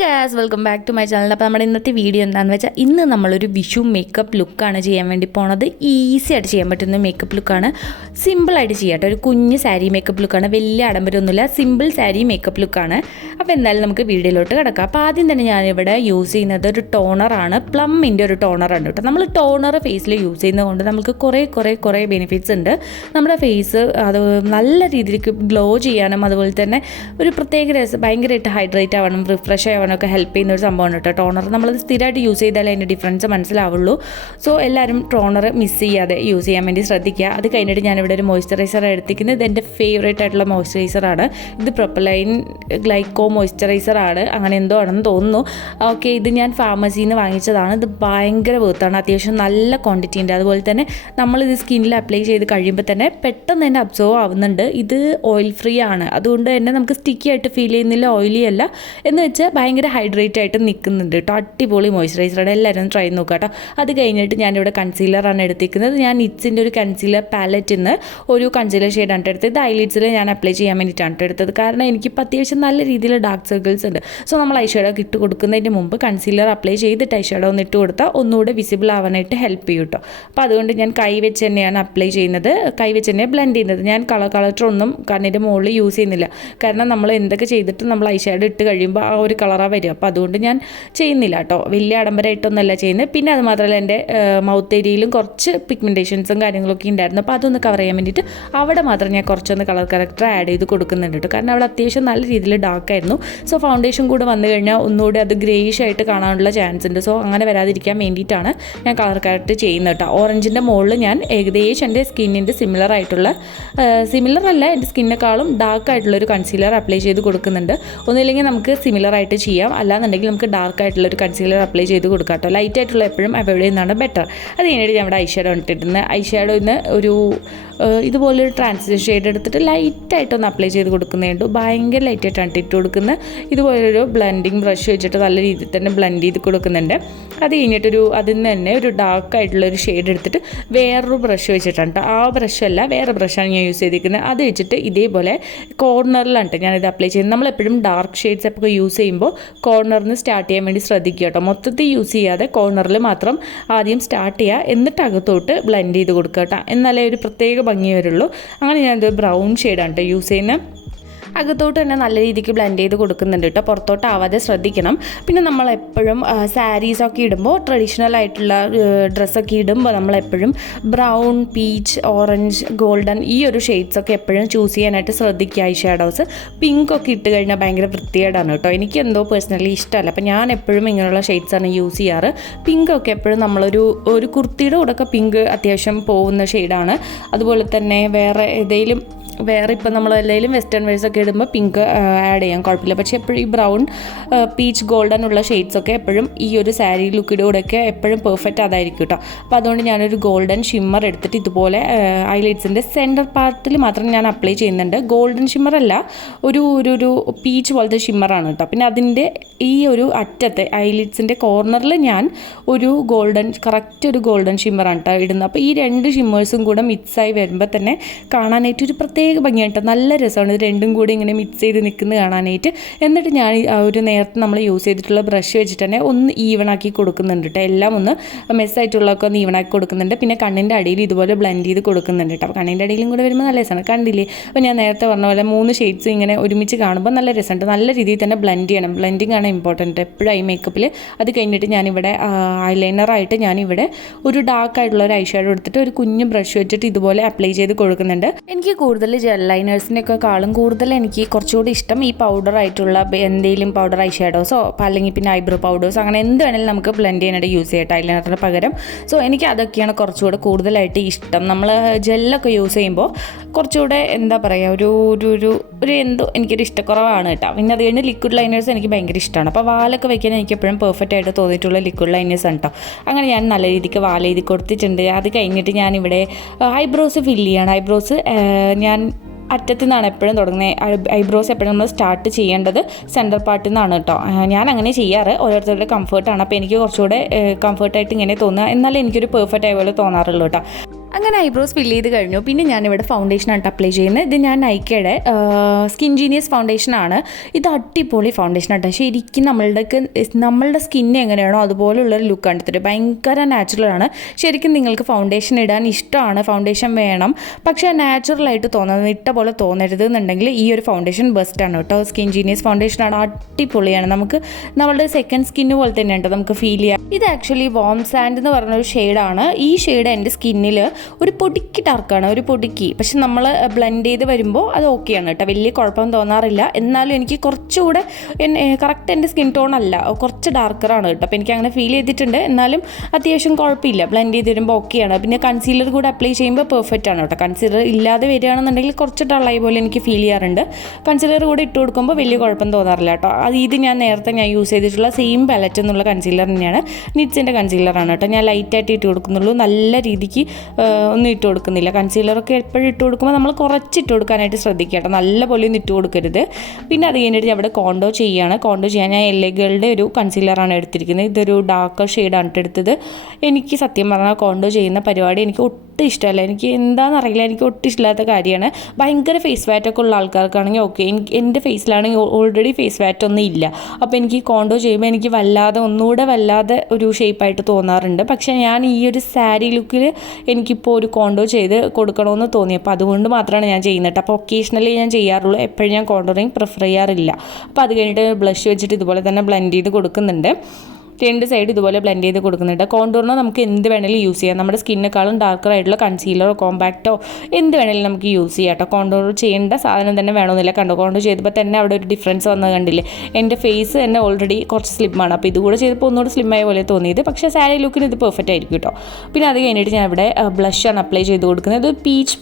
Guys welcome back to my channel. അപ്പോൾ നമ്മുടെ ഇന്നത്തെ വീഡിയോ എന്താണെന്ന് വെച്ചാൽ ഇന്ന് നമ്മളൊരു വിഷു മേക്കപ്പ് ലുക്കാണ് ചെയ്യാൻ വേണ്ടി പോണത്. ഈസി ആയിട്ട് ചെയ്യാൻ പറ്റുന്ന മേക്കപ്പ് ലുക്കാണ്. സിമ്പിളായിട്ട് ചെയ്യാം കേട്ടോ. ഒരു കുഞ്ഞ് സാരി മേക്കപ്പ് ലുക്കാണ്. വലിയ ആഡംബരമൊന്നുമില്ല, സിമ്പിൾ സാരി മേക്കപ്പ് ലുക്കാണ്. അപ്പോൾ എന്തായാലും നമുക്ക് വീഡിയോയിലോട്ട് കിടക്കാം. അപ്പോൾ ആദ്യം തന്നെ ഞാനിവിടെ യൂസ് ചെയ്യുന്നത് ഒരു ടോണറാണ്. പ്ലമ്മിൻ്റെ ഒരു ടോണറാണ് കേട്ടോ. നമ്മൾ ടോണർ ഫേസിൽ യൂസ് ചെയ്യുന്നതുകൊണ്ട് നമുക്ക് കുറേ ബെനിഫിറ്റ്സ് ഉണ്ട്. നമ്മുടെ ഫേസ് അത് നല്ല രീതിക്ക് ഗ്ലോ ചെയ്യാനും അതുപോലെ തന്നെ ഒരു പ്രത്യേക രസം ഭയങ്കരമായിട്ട് ഹൈഡ്രേറ്റ് ആവണം, റിഫ്രഷ് ആവാനൊക്കെ ഹെൽപ്പ് ചെയ്യുന്ന ഒരു സംഭവമാണ് കേട്ടോ ടോണർ. നമ്മളത് സ്ഥിരമായിട്ട് യൂസ് ചെയ്താലേ അതിൻ്റെ ഡിഫറൻസ് മനസ്സിലാവുള്ളൂ. സോ എല്ലാവരും ടോണർ മിസ് ചെയ്യാതെ യൂസ് ചെയ്യാൻ വേണ്ടി ശ്രദ്ധിക്കുക. അത് കഴിഞ്ഞിട്ട് ഞാനിവിടെ ഒരു മോയ്സ്ചറൈസർ എടുത്തിരിക്കുന്നത്. ഇത് എൻ്റെ ഫേവറേറ്റ് ആയിട്ടുള്ള മോയ്സ്ചറൈസറാണ്. ഇത് പ്രൊപ്പലൈൻ ഗ്ലൈക്കോ മോയ്സ്ചറൈസറാണ്, അങ്ങനെ എന്തോ ആണെന്ന് തോന്നുന്നു. ഓക്കെ, ഇത് ഞാൻ ഫാർമസിയിൽ നിന്ന് വാങ്ങിച്ചതാണ്. ഇത് ഭയങ്കര വേർത്താണ്, അത്യാവശ്യം നല്ല ക്വാണ്ടിറ്റി ഉണ്ട്. അതുപോലെ തന്നെ നമ്മളിത് സ്കിന്നിൽ അപ്ലൈ ചെയ്ത് കഴിയുമ്പോൾ തന്നെ പെട്ടെന്ന് തന്നെ അബ്സോർവ് ആവുന്നുണ്ട്. ഇത് ഓയിൽ ഫ്രീ ആണ്, അതുകൊണ്ട് തന്നെ നമുക്ക് സ്റ്റിക്കി ആയിട്ട് ഫീൽ ചെയ്യുന്നില്ല, ഓയിലി അല്ല. എന്ന് വെച്ചാൽ ഭയങ്കര ഹൈഡ്രേറ്റ് ആയിട്ട് നിൽക്കുന്നുണ്ട് കേട്ടോ. അടിപൊളി മോയ്സ്ചറൈസറാണ്, എല്ലാവരും ട്രൈ നോക്കുക കേട്ടോ. അത് കഴിഞ്ഞിട്ട് ഞാനിവിടെ കൺസീലറാണ് എടുത്തിരിക്കുന്നത്. ഞാൻ നിറ്റ്സിൻ്റെ ഒരു കൺസീലർ പാലറ്റിൽ നിന്ന് ഒരു കൺസീലർ ഷെയ്ഡാണ് എടുത്തത്. ഇത് ഐലിഡ്സിൽ ഞാൻ അപ്ലൈ ചെയ്യാൻ വേണ്ടിയിട്ടാണ് എടുത്തത്. കാരണം എനിക്കിപ്പോൾ അത്യാവശ്യം നല്ല രീതിയിൽ ഡാർക്ക് സർക്കിൾസ് ഉണ്ട്. സോ നമ്മൾ ഐഷാഡോ ഇട്ട് കൊടുക്കുന്നതിന് മുമ്പ് കൺസീലർ അപ്ലൈ ചെയ്തിട്ട് ഐഷാഡോ ഒന്ന് ഇട്ട് കൊടുത്താൽ ഒന്നുകൂടെ വിസിബിൾ ആവാനായിട്ട് ഹെൽപ്പ് ചെയ്യും കേട്ടോ. അപ്പോൾ അതുകൊണ്ട് ഞാൻ കൈ വെച്ച് തന്നെയാണ് അപ്ലൈ ചെയ്യുന്നത്, കൈ വെച്ച് തന്നെ ബ്ലെൻഡ് ചെയ്യുന്നത്. ഞാൻ കളക്ടറൊന്നും കണ്ണിൻ്റെ മുകളിൽ യൂസ് ചെയ്യുന്നില്ല. കാരണം നമ്മൾ എന്തൊക്കെ ചെയ്തിട്ട് നമ്മൾ ഐഷാഡോ ഇട്ട് കഴിയുമ്പോൾ ആ ഒരു കളറാണ് വരിക. അപ്പോൾ അതുകൊണ്ട് ഞാൻ ചെയ്യുന്നില്ല കേട്ടോ. വലിയ ആഡംബരമായിട്ടൊന്നുമല്ല ചെയ്യുന്നത്. പിന്നെ അത് മാത്രമല്ല എൻ്റെ മൗത്ത് ഏരിയയിലും കുറച്ച് പിഗ്മെൻറ്റേഷൻസും കാര്യങ്ങളൊക്കെ ഉണ്ടായിരുന്നു. അപ്പോൾ അതൊന്ന് കവർ ചെയ്യാൻ വേണ്ടിയിട്ട് അവിടെ മാത്രം ഞാൻ കുറച്ചൊന്ന് കളർ കറക്റ്റർ ആഡ് ചെയ്ത് കൊടുക്കുന്നുണ്ട് കേട്ടോ. കാരണം അവിടെ അത്യാവശ്യം നല്ല രീതിയിൽ ഡാർക്കായിരുന്നു. സോ ഫൗണ്ടേഷൻ കൂടെ വന്നു കഴിഞ്ഞാൽ ഒന്നുകൂടി അത് ഗ്രേയിഷ് ആയിട്ട് കാണാനുള്ള ചാൻസ് ഉണ്ട്. സോ അങ്ങനെ വരാതിരിക്കാൻ വേണ്ടിയിട്ടാണ് ഞാൻ കളർ കറക്റ്റ് ചെയ്യുന്നത് കേട്ടോ. ഓറഞ്ചിൻ്റെ മുകളിൽ ഞാൻ ഏകദേശം എൻ്റെ സ്കിന്നിൻ്റെ സിമിലർ അല്ല, എൻ്റെ സ്കിന്നിനേക്കാളും ഡാർക്ക് ആയിട്ടുള്ളൊരു കൺസീലർ അപ്ലൈ ചെയ്ത് കൊടുക്കുന്നുണ്ട്. ഒന്നുമില്ലെങ്കിൽ നമുക്ക് സിമിലർ ആയിട്ട് ചെയ്യാം, അല്ലാന്നുണ്ടെങ്കിൽ നമുക്ക് ഡാർക്ക് ആയിട്ടുള്ളൊരു കൺസീലർ അപ്ലൈ ചെയ്ത് കൊടുക്കാം കേട്ടോ. ലൈറ്റ് ആയിട്ടുള്ള എപ്പോഴും അവോയ്ഡ് ചെയ്യുന്നതാണ് ബെറ്റർ. അത് കഴിഞ്ഞിട്ട് നമ്മുടെ ഐഷാഡോ ഇട്ടിട്ടുണ്ട്. ഐഷാഡോന്ന് ഒരു ഇതുപോലൊരു ട്രാൻസിഷൻ ഷെയ്ഡ് എടുത്തിട്ട് ലൈറ്റായിട്ടൊന്ന് അപ്ലൈ ചെയ്ത് കൊടുക്കുന്നുണ്ട്. ഭയങ്കര ലൈറ്റായിട്ടാണ് ഇട്ട് കൊടുക്കുന്നത്. ഇതുപോലൊരു ബ്ലെൻഡിങ് ബ്രഷ് വെച്ചിട്ട് നല്ല രീതിയിൽ തന്നെ ബ്ലെൻഡ് ചെയ്ത് കൊടുക്കുന്നുണ്ട്. അത് കഴിഞ്ഞിട്ടൊരു അതിൽ നിന്ന് തന്നെ ഒരു ഡാർക്ക് ആയിട്ടുള്ളൊരു ഷെയ്ഡ് എടുത്തിട്ട് വേറൊരു ബ്രഷ് വെച്ചിട്ടാണ് കേട്ടോ. ആ ബ്രഷല്ല, വേറെ ബ്രഷാണ് ഞാൻ യൂസ് ചെയ്തിരിക്കുന്നത്. അത് വെച്ചിട്ട് ഇതേപോലെ കോർണറിലാണ് ഞാനിത് അപ്ലൈ ചെയ്യുന്നത്. നമ്മളെപ്പോഴും ഡാർക്ക് ഷെയ്ഡ്സ് ഒക്കെ യൂസ് ചെയ്യുമ്പോൾ കോർണറിൽ നിന്ന് സ്റ്റാർട്ട് ചെയ്യാൻ വേണ്ടി ശ്രദ്ധിക്കുക കേട്ടോ. മൊത്തത്തിൽ യൂസ് ചെയ്യാതെ കോർണറിൽ മാത്രം ആദ്യം സ്റ്റാർട്ട് ചെയ്യുക, എന്നിട്ട് അകത്തോട്ട് ബ്ലെൻഡ് ചെയ്ത് കൊടുക്കുക കേട്ടോ. എന്നാലേ ഒരു പ്രത്യേക ഭംഗി വരുള്ളൂ. അങ്ങനെ ഞാനിത് ബ്രൗൺ ഷെയ്ഡാണ് കേട്ടോ യൂസ് ചെയ്യുന്നത്. അകത്തോട്ട് തന്നെ നല്ല രീതിക്ക് ബ്ലെൻഡ് ചെയ്ത് കൊടുക്കുന്നുണ്ട് കേട്ടോ. പുറത്തോട്ട് ആവാതെ ശ്രദ്ധിക്കണം. പിന്നെ നമ്മളെപ്പോഴും സാരീസൊക്കെ ഇടുമ്പോൾ ട്രഡീഷണൽ ആയിട്ടുള്ള ഡ്രസ്സൊക്കെ ഇടുമ്പോൾ നമ്മളെപ്പോഴും ബ്രൗൺ, പീച്ച്, ഓറഞ്ച്, ഗോൾഡൻ ഈ ഒരു ഷെയ്ഡ്സൊക്കെ എപ്പോഴും ചൂസ് ചെയ്യാനായിട്ട് ശ്രദ്ധിക്കുക. ഐ ഷാഡോസ് പിങ്കൊക്കെ ഇട്ട് കഴിഞ്ഞാൽ ഭയങ്കര വൃത്തികേടാണ് കേട്ടോ. എനിക്ക് എന്തോ പേഴ്സണലി ഇഷ്ടമല്ല. അപ്പോൾ ഞാൻ എപ്പോഴും ഇങ്ങനെയുള്ള ഷെയ്ഡ്സാണ് യൂസ് ചെയ്യാറ്. പിങ്കൊക്കെ എപ്പോഴും നമ്മളൊരു കുർത്തിയുടെ കൂടെയൊക്കെ പിങ്ക് അത്യാവശ്യം പോകുന്ന ഷെയ്ഡാണ്. അതുപോലെ തന്നെ വേറെ ഇപ്പം നമ്മൾ എന്തെങ്കിലും വെസ്റ്റേൺ വെയർസൊക്കെ ഇടുമ്പോൾ പിങ്ക് ആഡ് ചെയ്യാം, കുഴപ്പമില്ല. പക്ഷേ എപ്പോഴും ഈ ബ്രൗൺ, പീച്ച്, ഗോൾഡൻ ഉള്ള ഷെയ്ഡ്സൊക്കെ എപ്പോഴും ഈ ഒരു സാരി ലുക്കിൻ്റെ കൂടെയൊക്കെ എപ്പോഴും പെർഫെക്റ്റ് അതായിരിക്കും കേട്ടോ. അപ്പോൾ അതുകൊണ്ട് ഞാനൊരു ഗോൾഡൻ ഷിമ്മർ എടുത്തിട്ട് ഇതുപോലെ ഐലൈറ്റ്സിൻ്റെ സെൻറ്റർ പാർട്ടിൽ മാത്രം ഞാൻ അപ്ലൈ ചെയ്യുന്നുണ്ട്. ഗോൾഡൻ ഷിമ്മറല്ല, ഒരു പീച്ച് പോലത്തെ ഷിമ്മറാണ് കേട്ടോ. പിന്നെ അതിൻ്റെ ഈ ഒരു അറ്റത്തെ ഐലൈറ്റ്സിൻ്റെ കോർണറിൽ ഞാൻ ഒരു കറക്റ്റ് ഒരു ഗോൾഡൻ ഷിമ്മറാണ് കേട്ടോ ഇടുന്നത്. അപ്പോൾ ഈ രണ്ട് ഷിമ്മേഴ്സും കൂടെ മിക്സായി വരുമ്പോൾ തന്നെ കാണാനായിട്ട് ഒരു പ്രത്യേക ഭംഗിയായിട്ട് നല്ല രസമാണ്. ഇത് രണ്ടും കൂടി ഇങ്ങനെ മിക്സ് ചെയ്ത് നിൽക്കുന്നത് കാണാനായിട്ട്. എന്നിട്ട് ഞാൻ ഒരു നേരത്തെ നമ്മൾ യൂസ് ചെയ്തിട്ടുള്ള ബ്രഷ് വെച്ചിട്ട് തന്നെ ഒന്ന് ഈവണാക്കി കൊടുക്കുന്നുണ്ട് കേട്ടോ. എല്ലാം ഒന്ന് മെസ്സായിട്ടുള്ളതൊക്കെ ഒന്ന് ഈവണാക്കി കൊടുക്കുന്നുണ്ട്. പിന്നെ കണ്ണിൻ്റെ അടിയിൽ ഇതുപോലെ ബ്ലെൻഡ് ചെയ്ത് കൊടുക്കുന്നുണ്ട് കേട്ടോ. അപ്പോൾ കണ്ണിൻ്റെ അടിയിലും കൂടെ വരുമ്പോൾ നല്ല രസമാണ്, കണ്ടില്ലേ? അപ്പോൾ ഞാൻ നേരത്തെ പറഞ്ഞ പോലെ 3 ഷെയ്ഡ്സ് ഇങ്ങനെ ഒരുമിച്ച് കാണുമ്പോൾ നല്ല രസമുണ്ട്. നല്ല രീതിയിൽ തന്നെ ബ്ലെൻഡ് ചെയ്യണം. ബ്ലെൻഡിങ് ആണ് ഇമ്പോർട്ടൻറ്റ് എപ്പോഴും ഐ മേക്കപ്പിൽ. അത് കഴിഞ്ഞിട്ട് ഞാനിവിടെ ഐലൈനറായിട്ട് ഞാനിവിടെ ഒരു ഡാർക്ക് ആയിട്ടുള്ള ഒരു ഐ ഷാഡോ എടുത്തിട്ട് ഒരു കുഞ്ഞ് ബ്രഷ് വെച്ചിട്ട് ഇതുപോലെ അപ്ലൈ ചെയ്ത് കൊടുക്കുന്നുണ്ട്. എനിക്ക് കൂടുതൽ ജെൽ ലൈനേഴ്സിനെക്കാളും കൂടുതൽ എനിക്ക് കുറച്ചുകൂടി ഇഷ്ടം ഈ പൗഡർ ആയിട്ടുള്ള എന്തെങ്കിലും പൗഡർ ഐ ഷാഡോസോ അല്ലെങ്കിൽ പിന്നെ ഐബ്രോ പൗഡേഴ്സോ അങ്ങനെ എന്ത് വേണമെങ്കിലും നമുക്ക് ബ്ലെൻഡ് ചെയ്യാനായിട്ട് യൂസ് ചെയ്യട്ടെ ഐലൈനറിന് പകരം. സോ എനിക്ക് അതൊക്കെയാണ് കുറച്ചുകൂടെ കൂടുതലായിട്ട് ഇഷ്ടം. നമ്മൾ ജെല്ലൊക്കെ യൂസ് ചെയ്യുമ്പോൾ കുറച്ചുകൂടെ എന്താ പറയുക ഒരു എന്തോ എനിക്കൊരു ഇഷ്ടക്കുറവാണ് കേട്ടോ. പിന്നെ അത് കഴിഞ്ഞ് ലിക്വിഡ് ലൈനേഴ്സ് എനിക്ക് ഭയങ്കര ഇഷ്ടമാണ്. അപ്പോൾ വാലൊക്കെ വയ്ക്കാൻ എനിക്ക് എപ്പോഴും പെർഫെക്റ്റ് ആയിട്ട് തോന്നിയിട്ടുള്ള ലിക്വിഡ് ലൈനേഴ്സ് ആണ് കേട്ടോ. അങ്ങനെ ഞാൻ നല്ല രീതിക്ക് വാൽ എഴുതി കൊടുത്തിട്ടുണ്ട്. അത് കഴിഞ്ഞിട്ട് ഞാനിവിടെ ഐബ്രോസ് ഫില്ല് ചെയ്യണം. ഐബ്രോസ് ഞാൻ അറ്റത്തു നിന്നാണ് എപ്പോഴും തുടങ്ങുന്നത്. ഐബ്രോസ് എപ്പോഴും നമ്മൾ സ്റ്റാർട്ട് ചെയ്യേണ്ടത് സെൻറ്റർ പാർട്ടിൽ നിന്നാണ് കേട്ടോ. ഞാൻ അങ്ങനെ ചെയ്യാറ്, ഓരോരുത്തരുടെ കംഫർട്ടാണ്. അപ്പോൾ എനിക്ക് കുറച്ചുകൂടെ കംഫർട്ടായിട്ട് ഇങ്ങനെ തോന്നുക, എന്നാലും എനിക്കൊരു പെർഫെക്റ്റ് ആയ പോലെ തോന്നാറുള്ളൂ കേട്ടോ. അങ്ങനെ ഐബ്രോസ് ഫില്ല് ചെയ്ത് കഴിഞ്ഞു. പിന്നെ ഞാനിവിടെ ഫൗണ്ടേഷനാണ് അപ്ലൈ ചെയ്യുന്നത്. ഇത് ഞാൻ നൈക്കയുടെ സ്കിൻ ജീനിയസ് ഫൗണ്ടേഷനാണ്. ഇത് അടിപൊളി ഫൗണ്ടേഷനാണ്. ശരിക്കും നമ്മളുടെ സ്കിന്ന് എങ്ങനെയാണോ അതുപോലുള്ളൊരു ലുക്കാണ് എടുത്തിട്ട് ഭയങ്കര നാച്ചുറലാണ്. ശരിക്കും നിങ്ങൾക്ക് ഫൗണ്ടേഷൻ ഇടാൻ ഇഷ്ടമാണ്, ഫൗണ്ടേഷൻ വേണം, പക്ഷേ നാച്ചുറലായിട്ട് തോന്നുന്നത് ഇട്ട പോലെ തോന്നരുത് എന്നുണ്ടെങ്കിൽ ഈ ഒരു ഫൗണ്ടേഷൻ ബെസ്റ്റാണ് കേട്ടോ. സ്കിൻ ജീനിയസ് ഫൗണ്ടേഷനാണ്, അടിപൊളിയാണ്. നമ്മളുടെ സെക്കൻഡ് സ്കിന്ന് പോലെ തന്നെയുണ്ട് നമുക്ക് ഫീൽ ചെയ്യാം. ഇത് ആക്ച്വലി വാം സാൻഡ് എന്ന് പറഞ്ഞൊരു ഷെയ്ഡാണ്. ഈ ഷെയ്ഡ് എൻ്റെ സ്കിന്നിൽ ഒരു പൊടിക്ക് ഡാർക്കാണ്, ഒരു പൊടിക്ക്. പക്ഷെ നമ്മൾ ബ്ലെൻഡ് ചെയ്ത് വരുമ്പോൾ അത് ഓക്കെയാണ് കേട്ടോ, വലിയ കുഴപ്പം തോന്നാറില്ല. എന്നാലും എനിക്ക് കുറച്ചുകൂടെ കറക്റ്റ് എൻ്റെ സ്കിൻ ടോൺ അല്ല, കുറച്ച് ഡാർക്കറാണ് കേട്ടോ. അപ്പോൾ എനിക്ക് അങ്ങനെ ഫീൽ ചെയ്തിട്ടുണ്ട്. എന്നാലും അത്യാവശ്യം കുഴപ്പമില്ല, ബ്ലെൻഡ് ചെയ്ത് വരുമ്പോൾ ഓക്കെയാണ്. പിന്നെ കൺസീലർ കൂടെ അപ്ലൈ ചെയ്യുമ്പോൾ പെർഫെക്റ്റ് ആണ് കേട്ടോ. കൺസീലർ ഇല്ലാതെ വരികയാണെന്നുണ്ടെങ്കിൽ കുറച്ച് ഡള്ളായി പോലെ എനിക്ക് ഫീൽ ചെയ്യാറുണ്ട്. കൺസീലർ കൂടെ ഇട്ട് കൊടുക്കുമ്പോൾ വലിയ കുഴപ്പം തോന്നാറില്ല കേട്ടോ. ഇത് ഞാൻ നേരത്തെ യൂസ് ചെയ്തിട്ടുള്ള സെയിം പാലറ്റ് എന്നുള്ള കൺസീലർ തന്നെയാണ്, നിറ്റ്സിൻ്റെ കൺസീലറാണ് കേട്ടോ. ഞാൻ ലൈറ്റായിട്ട് ഇട്ട് കൊടുക്കുന്നുള്ളൂ, നല്ല രീതിക്ക് ഒന്നും ഇട്ട് കൊടുക്കുന്നില്ല. കൺസീലറൊക്കെ എപ്പോഴും ഇട്ട് കൊടുക്കുമ്പോൾ നമ്മൾ കുറച്ച് ഇട്ട് കൊടുക്കാനായിട്ട് ശ്രദ്ധിക്കുക കേട്ടോ, നല്ല പോലെ ഒന്നും ഇട്ട് കൊടുക്കരുത്. പിന്നെ അത് കഴിഞ്ഞിട്ട് ഞാൻ ഇവിടെ കോണ്ടോ ചെയ്യുകയാണ്. കോണ്ടോ ചെയ്യാൻ ഞാൻ എല്ലകളുടെ ഒരു കൺസീലറാണ് എടുത്തിരിക്കുന്നത്. ഇതൊരു ഡാർക്ക് ഷെയ്ഡാണ് എടുത്തത്. എനിക്ക് സത്യം പറഞ്ഞാൽ കോണ്ടോ ചെയ്യുന്ന പരിപാടി എനിക്ക് ഒട്ടും ഇഷ്ടമല്ല. എനിക്ക് എന്താണെന്നറിയില്ല, എനിക്ക് ഒട്ടും ഇഷ്ടമില്ലാത്ത കാര്യമാണ്. ഭയങ്കര ഫേസ് ഫാറ്റൊക്കെ ഉള്ള ആൾക്കാർക്കാണെങ്കിൽ ഓക്കെ, എൻ്റെ ഫേസിലാണെങ്കിൽ ഓൾറെഡി ഫേസ് ഫാറ്റൊന്നും ഇല്ല. അപ്പോൾ എനിക്ക് കോണ്ടോ ചെയ്യുമ്പോൾ എനിക്ക് ഒന്നുകൂടെ വല്ലാതെ ഒരു ഷേപ്പായിട്ട് തോന്നാറുണ്ട്. പക്ഷേ ഞാൻ ഈ ഒരു സാരി ലുക്കിൽ എനിക്കിപ്പോൾ ഒരു കോണ്ടോ ചെയ്ത് കൊടുക്കണമെന്ന് തോന്നിയപ്പോൾ അതുകൊണ്ട് മാത്രമാണ് ഞാൻ ചെയ്യുന്നത്. അപ്പോൾ ഒക്കേഷണലി ഞാൻ ചെയ്യാറുള്ളൂ, എപ്പോഴും ഞാൻ കോണ്ടോറിങ് പ്രിഫർ ചെയ്യാറില്ല. അപ്പോൾ അത് കഴിഞ്ഞിട്ട് ബ്ലഷ് വെച്ചിട്ട് ഇതുപോലെ തന്നെ ബ്ലെൻഡ് ചെയ്ത് കൊടുക്കുന്നുണ്ട്. രണ്ട് സൈഡ് ഇതുപോലെ ബ്ലെൻഡ് ചെയ്ത് കൊടുക്കുന്നുണ്ട്. കോണ്ടൂറിന് നമുക്ക് എന്ത് വേണമെങ്കിലും യൂസ് ചെയ്യാം. നമ്മുടെ സ്കിന്നിനേക്കാളും ഡാർക്കറായിട്ടുള്ള കൺസീലറോ കോമ്പാക്റ്റോ എന്ത് വേണമെങ്കിലും നമുക്ക് യൂസ് ചെയ്യാം കേട്ടോ. കോണ്ടൂർ ചെയ്യേണ്ട സാധനം തന്നെ വേണമെന്നില്ല. കോണ്ടൂർ ചെയ്തപ്പോൾ തന്നെ അവിടെ ഒരു ഡിഫറൻസ് വന്നത് കണ്ടില്ലേ. എൻ്റെ ഫേസ് തന്നെ ഓൾറെഡി കുറച്ച് സ്ലിമ്മാണ്, അപ്പോൾ ഇതുകൂടെ ചെയ്തപ്പോൾ ഒന്നുകൂടെ സ്ലിമ്മായ പോലെ തോന്നിയത്. പക്ഷേ സാരി ലുക്കിന് ഇത് പെർഫെക്റ്റ് ആയിരിക്കും കേട്ടോ. പിന്നെ അത് കഴിഞ്ഞിട്ട് ഞാൻ ഇവിടെ ബ്ലഷാണ് അപ്ലൈ ചെയ്ത് കൊടുക്കുന്നത്. ഇത് പീച്ച്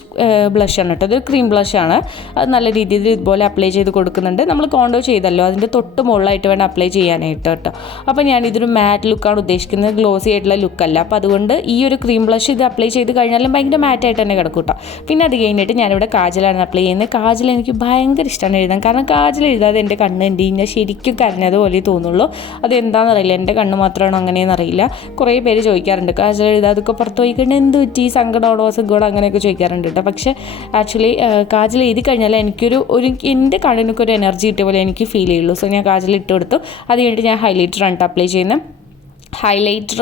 ബ്ലഷാണ് കേട്ടോ, ഇത് ക്രീം ബ്ലഷാണ്. അത് നല്ല രീതിയിൽ ഇതുപോലെ അപ്ലൈ ചെയ്ത് കൊടുക്കുന്നുണ്ട്. നമ്മൾ കോണ്ടോ ചെയ്തല്ലോ, അതിൻ്റെ തൊട്ട് മുകളിലായിട്ട് വേണം അപ്ലൈ ചെയ്യാനായിട്ട് കേട്ടോ. അപ്പോൾ ഞാനിതൊരു മാറ്റ് ലുക്കാണ് ഉദ്ദേശിക്കുന്നത്, ഗ്ലോസി ആയിട്ടുള്ള ലുക്കല്ല. അപ്പോൾ അതുകൊണ്ട് ഈ ഒരു ക്രീം ബ്ലഷ് ഇത് അപ്ലൈ ചെയ്ത് കഴിഞ്ഞാലും ഭയങ്കര മാറ്റായിട്ട് തന്നെ കിടക്കും കേട്ടോ. പിന്നെ അത് കഴിഞ്ഞിട്ട് ഞാനിവിടെ കാജലാണ് അപ്ലൈ ചെയ്യുന്നത്. കാജൽ എനിക്ക് ഭയങ്കര ഇഷ്ടമാണ് എഴുതാൻ, കാരണം കാജൽ എഴുതാതെ എൻ്റെ കണ്ണ് എന്ത് കഴിഞ്ഞാൽ ശരിക്കും കരഞ്ഞതുപോലെ തോന്നുള്ളൂ. അതെന്താണെന്നറിയില്ല, എൻ്റെ കണ്ണ് മാത്രമാണോ അങ്ങനെയെന്ന് അറിയില്ല. കുറേ പേര് ചോദിക്കാറുണ്ട് കാജൽ എഴുതാതൊക്കെ പുറത്ത് പോയി കഴിഞ്ഞാൽ എന്ത് പറ്റി, സങ്കടമാണോ സുഖമാണോ അങ്ങനെയൊക്കെ ചോദിക്കാറുണ്ട് കേട്ടോ. പക്ഷേ ആക്ച്വലി കാജൽ എഴുതി കഴിഞ്ഞാൽ എൻ്റെ കണ്ണിനൊക്കെ ഒരു എനർജി കിട്ടിയ പോലെ എനിക്ക് ഫീൽ ചെയ്യുള്ളൂ. സോ ഞാൻ കാജൽ ഇട്ട് കൊടുത്തു. അത് കഴിഞ്ഞിട്ട് ഞാൻ ഹൈലൈറ്ററാണ് അപ്ലൈ ചെയ്യുന്നത്. ഹൈലൈറ്റർ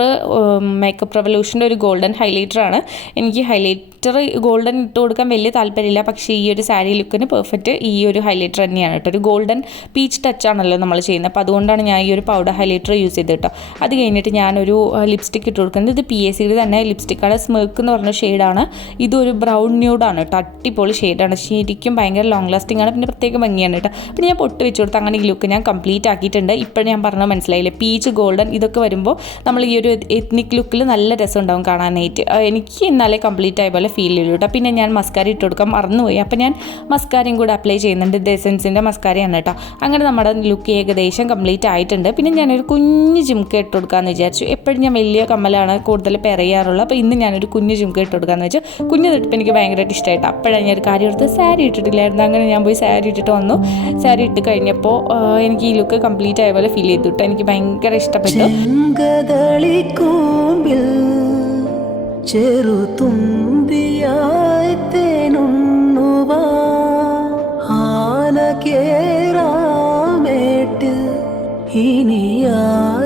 മേക്കപ്പ് റെവല്യൂഷൻ്റെ ഒരു ഗോൾഡൻ ഹൈലൈറ്ററാണ്. എനിക്ക് ഹൈലൈറ്റർ ഗോൾഡൻ ഇട്ട് കൊടുക്കാൻ വലിയ താല്പര്യമില്ല, പക്ഷേ ഈ ഒരു സാരി ലുക്കിന് പെർഫെക്റ്റ് ഈ ഒരു ഹൈലൈറ്റർ തന്നെയാണ് കേട്ടോ. ഒരു ഗോൾഡൻ പീച്ച് ടച്ചാണല്ലോ നമ്മൾ ചെയ്യുന്നത്, അപ്പോൾ അതുകൊണ്ടാണ് ഞാൻ ഈ ഒരു പൗഡർ ഹൈലൈറ്റർ യൂസ് ചെയ്ത് കേട്ടോ. അത് കഴിഞ്ഞിട്ട് ഞാനൊരു ലിപ്സ്റ്റിക് ഇട്ട് കൊടുക്കുന്നത്. ഇത് PACയുടെ തന്നെ ലിപ്സ്റ്റിക്കാണ്, സ്മേക്ക് എന്ന് പറഞ്ഞ ഷെയ്ഡാണ്. ഇതൊരു ബ്രൗൺ ന്യൂഡാണ് കേട്ടോ, അടിപൊളി ഷെയ്ഡാണ്. ശരിക്കും ഭയങ്കര ലോങ് ലാസ്റ്റിംഗ് ആണ്, പിന്നെ പ്രത്യേക ഭംഗിയാണ് കേട്ടോ. പിന്നെ ഞാൻ പൊട്ട് വെച്ച് കൊടുത്ത് അങ്ങനെ ഈ ലുക്ക് ഞാൻ കംപ്ലീറ്റ് ആക്കിയിട്ടുണ്ട്. ഇപ്പോൾ ഞാൻ പറഞ്ഞത് മനസ്സിലായില്ലേ, പീച്ച് ഗോൾഡൻ ഇതൊക്കെ വരുമ്പോൾ നമ്മൾ ഈ ഒരു എത്നിക് ലുക്കിൽ നല്ല രസം ഉണ്ടാവും കാണാനായിട്ട്. എനിക്ക് എന്നാലേ കംപ്ലീറ്റ് ആയ പോലെ ഫീൽ ചെയ്യൂ കേട്ടോ. പിന്നെ ഞാൻ മസ്കാര ഇട്ട് കൊടുക്കാൻ മറന്നുപോയി, അപ്പോൾ ഞാൻ മസ്കാരയും കൂടെ അപ്ലൈ ചെയ്യുന്നുണ്ട്. ഇത് എസൻസിൻ്റെ മസ്കാരയാണ് കേട്ടോ. അങ്ങനെ നമ്മുടെ ലുക്ക് ഏകദേശം കംപ്ലീറ്റ് ആയിട്ടുണ്ട്. പിന്നെ ഞാനൊരു കുഞ്ഞ് ജിംക ഇട്ട് കൊടുക്കാമെന്ന് വിചാരിച്ചു. എപ്പോഴും ഞാൻ വലിയ കമ്മലാണ് കൂടുതൽ പെരയാറുള്ളത്, അപ്പോൾ ഇന്ന് ഞാനൊരു കുഞ്ഞ് ജിംക ഇട്ട് കൊടുക്കാമെന്ന് വെച്ചു. കുഞ്ഞ് തൊട്ടിപ്പോൾ എനിക്ക് ഭയങ്കരമായിട്ട് ഇഷ്ടമായിട്ട് അപ്പോഴാണ് ഞാൻ ഒരു കാര്യം എടുത്ത് സാരി ഇട്ടിട്ടില്ലായിരുന്നു. അങ്ങനെ ഞാൻ പോയി സാരി ഇട്ടിട്ട് വന്നു. സാരി ഇട്ട് കഴിഞ്ഞപ്പോൾ എനിക്ക് ഈ ലുക്ക് കംപ്ലീറ്റ് ആയ പോലെ ഫീൽ ചെയ്തു കേട്ടോ. എനിക്ക് ഭയങ്കര ഇഷ്ടപ്പെട്ടു. ചെറുതുമ്പിയായി തേനുണ്ണുവാ ആന കേറാമേട്ട് ഇനിയായിരത്തിരി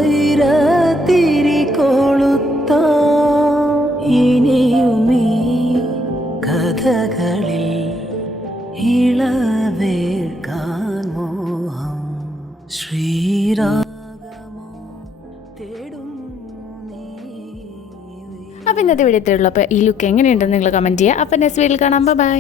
കൊളുത്താ ഇനിയുമീ കഥകളിൽ ഇളവേൽക്കാൻ മോഹം ശ്രീരാഗമോ തേടും. അപ്പോൾ ഇന്നത്തെ വീഡിയോ ഇത്രയുള്ളൂ. അപ്പോൾ ഈ ലുക്ക് എങ്ങനെയുണ്ടെന്ന് നിങ്ങൾ കമൻറ്റ് ചെയ്യുക. അപ്പോൾ നെക്സ്റ്റ് വീഡിയോയിൽ കാണാം. ബൈ.